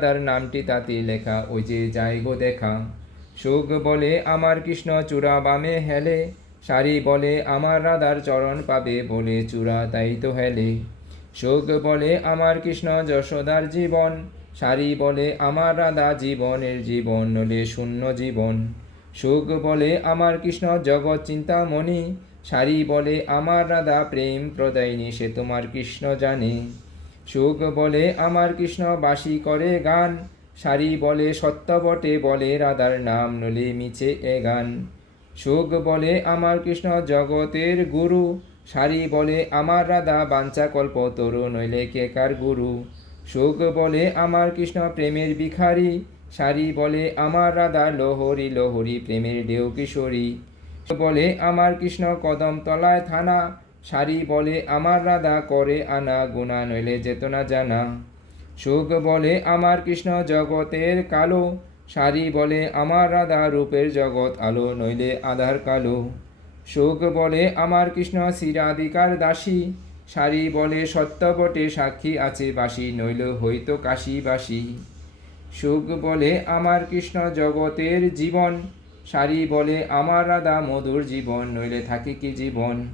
তার নামটি তাতে লেখা, ওই যে যাই গো দেখা। সুখ বলে আমার কৃষ্ণ, চূড়া বামে হেলে। সারি বলে আমার রাধার চরণ পাবে বলে চূড়া তাই তো হেলে। সুখ বলে আমার কৃষ্ণ, যশোদার জীবন। সারি বলে আমার রাধা জীবনের জীবন, নলে শূন্য জীবন। সুখ বলে আমার কৃষ্ণ, জগৎ চিন্তামণি। সারি বলে আমার রাধা প্রেম প্রদায়িনী, সে তোমার কৃষ্ণ জানে। সুখ বলে আমার কৃষ্ণ বাসি করে গান, সারি বলে সত্য বটে বলে রাধার নাম নলে মিছে এ গান। সুখ বলে আমার কৃষ্ণ জগতের গুরু, সারি বলে আমার রাধা বাঞ্চা কল্প তরু নইলে কে কার গুরু। সুখ বলে আমার কৃষ্ণ প্রেমের ভিখারি, সারি বলে আমার রাধা লোহরি লোহরি প্রেমের ঢেউ কিশোরী। বলে আমার কৃষ্ণ কদম তলায় থানা সারি বলে, আমার রাধা করে আনা গুণা নইলে যেত না জানা। সুখ বলে, আমার কৃষ্ণ জগতের কালো। সারি বলে, আমার রাধা রূপের জগৎ আলো নইলে আধার কালো। সুখ বলে, আমার কৃষ্ণ শিরাধিকার দাসী। সারি বলে সত্য বটে সাক্ষী আছে বাসি, নইল হইতো কাশীবাসী। সুখ বলে, আমার কৃষ্ণ জগতের জীবন। সারি বলে, আমার রাধা মধুর জীবন, নইলে থাকি কি জীবন?